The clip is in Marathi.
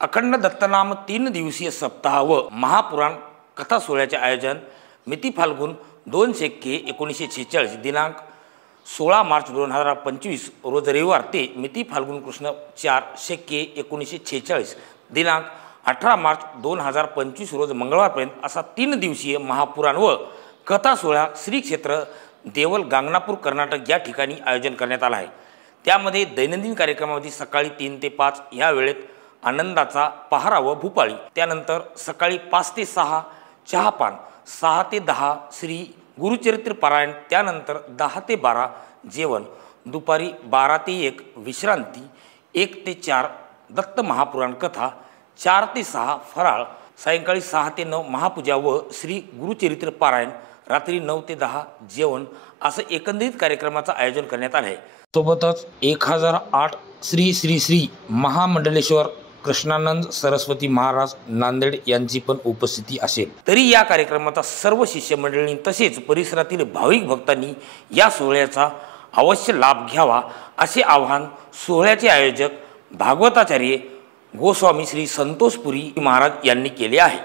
अखंड दत्तनाम 3 दिवसीय सप्ताह व महापुराण कथा सोहळ्याचे आयोजन मिती फाल्गुन 2 शके 1946 दिनांक 16 मार्च 2025 रोज रविवार ते मिती फाल्गुन कृष्ण 4 शके 1946 दिनांक 18 मार्च 2025 रोज मंगळवारपर्यंत असा 3 दिवसीय महापुराण व कथा सोहळा श्री क्षेत्र देवल गांगनापूर कर्नाटक या ठिकाणी आयोजन करण्यात आला आहे। त्यामध्ये दैनंदिन कार्यक्रमामध्ये सकाळी 3 ते 5 या वेळेत आनंदाचा पहारा व भूपाळी, त्यानंतर सकाळी 5 ते 6 चहापान, 6 ते 10 श्री गुरुचरित्र पारायण, त्यानंतर 10 ते 12 जेवण, दुपारी 12 ते 1 विश्रांती, 1 ते 4 दत्त महापुराण कथा, 4 ते 6 फराळ, सायंकाळी 6 ते 9 महापूजा व श्री गुरुचरित्र पारायण, रात्री 9 ते 10 जेवण असं एकंदरीत कार्यक्रमाचं आयोजन करण्यात आले आहे। सोबतच 1008 श्री श्री श्री महामंडलेश्वर कृष्णानंद सरस्वती महाराज नांदेड यांची पण उपस्थिती असेल। तरी या कार्यक्रमाचा सर्व शिष्यमंडळींनी तसेच परिसरातील भाविक भक्तांनी या सोहळ्याचा अवश्य लाभ घ्यावा असे आवाहन सोहळ्याचे आयोजक भागवताचार्य गोस्वामी श्री संतोषपुरी महाराज यांनी केले आहे।